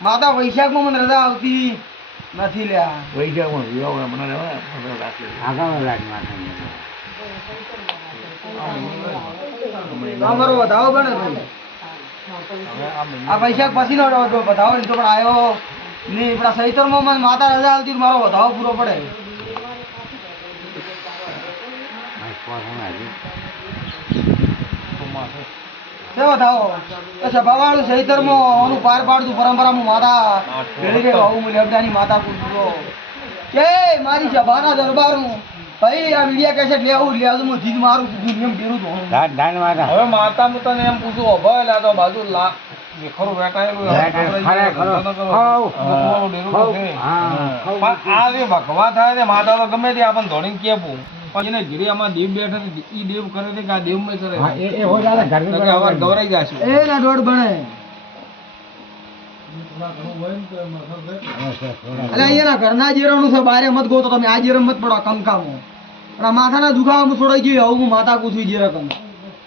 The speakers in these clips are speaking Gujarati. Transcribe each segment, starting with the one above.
માતા વૈશાખમાં મને રજા આવતી નથી લ્યા. વૈશાખમાં વિવાહ મને અમારો વધાવો બને આ વૈશાખ પછી નો વધાવો લીધો પણ આવ્યો નહીં. આપણા સૈતરમાં મને માતા રજા આવતી મારો વધાવો પૂરો પડે. વધાવો સભાવાળું સૈતરમાં પાર પાડતું પરંપરામાં માતા ભેળી રે આવું લેબડાની માતા પૂછતો કે મારી સભાના દરબારું ભાઈ આ મીડિયા કેસેટ લેવું લેવું હું જીદ મારું એમ કીધું હતું. હવે માતા હું તને એમ પૂછું ભાઈ લા તો બાજુ લા ખરું વેટાયેલું આ જે ભગવા થાય ને માતા તો ગમે તે આપણને ધોડીને કેવું પણ એને ઘીરે આમાં દેવ બેઠા ઈ દેવ કરે છે કે આ દેવ માં કરે અવાર ગવરાઈ જશે એ ના દોડ બને એટલે અહીંયાના ઘરના જેરાનું છે બારે મત ગો તો તમે આ જેરમ મત પડો કંકામો અને આ માથાના દુખાવામાં છોડાઈ ગયું આવું હું માતા પૂછું જેરકન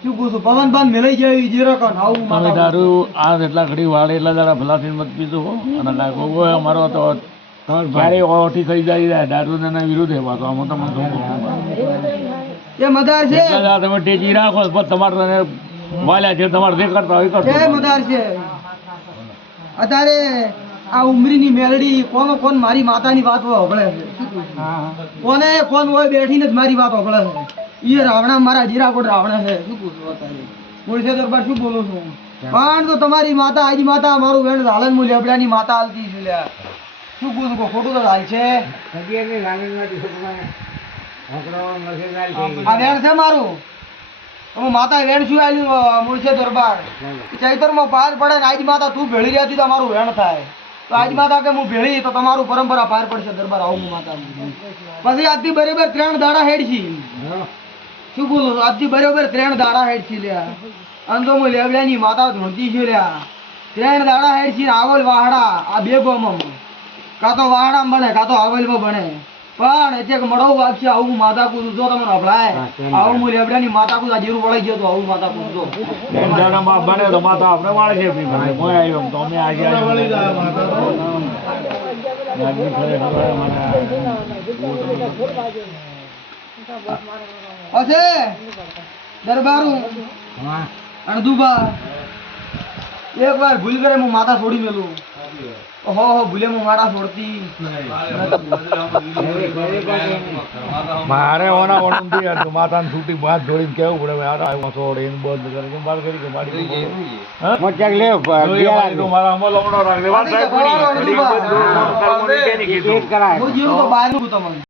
શું પૂછું પવન બાન મેલાઈ જાય જેરકન આવું તમે દારૂ આ એટલા ઘડી વાળે એટલા દાડા ભલાથી મત પીધું અને લાગો અમારો તો ક્યારે ઓઠી થઈ જાય દારૂ ના વિરુદ્ધ એ પાછો આમાં તમને એ મદાર છે તમે ટેચી રાખો પણ તમારે વાલ્યા છે તમારે જે કરતા હોય કરતો છે મદાર છે. અત્યારે આ ઉમરીની મેલડી કોનો કોણ મારી માતાની વાત હોભળે છે કોને કોણ હોય બેઠીને જ મારી વાત હોભળે છે. એ રાવણા મારા જીરાકોટ રાવણા છે. શું પૂછું અત્યારે મુળશે દરબાર શું બોલું છું પણ તો તમારી માતા આજી માતા મારું વેણ હાલન મુ લેબડાની માતા હાલતી છે લ્યા. શું પૂછું ખોટું તો હાલ છે. આ વેણ છે મારું હું માતા વેણ શું આવ્યું મુળશે દરબાર ચૈતરમાં પાર પડે ને આજ માતા તું ભેળી રહેતી તો મારું વેણ થાય તો આજ માતા કે હું ભેળી તો તમારું પરંપરા પાર પડશે દરબાર આવું હું માતા પછી આજથી બરોબર 3 દાડા હેડછી. શું બોલું આજથી બરોબર 3 દાડા હેડછી લ્યા અને તો હું લેવડાની માતા ધૂણતી છે લ્યા 3 દાડા હેડછી આવલ વાહડા આ બે ગોમમ કાં તો વાહડામાં બને કાં તો આવલમાં બને પણ એટલે મળવું વાગશે આવું માતા પૂછું જો તમને અભળાય આવું હું લેબડાની માતા પૂછ આ જીરું વળાઈ ગયો તો આવું માતા પૂછજો બને તો માતા આપણે વાળે છે તો અમે આજે હશે દરબારું અણધુબા એક વાર ભૂલ કરે હું માતા છોડી મેલું હો ભૂલે હું માતા છોડતી મારે ઓના ઓણું યાર માતાને છૂટી બાદ જોડીને કેવું પડે આ છોડ એને બંધ કરે કે બાર કરી કે મારી મત ચાક લે મારા અમલ ઓણો રાખ લે વાત સાહેબ પડી એક કરાય હું જીવ તો બહાર નું તમને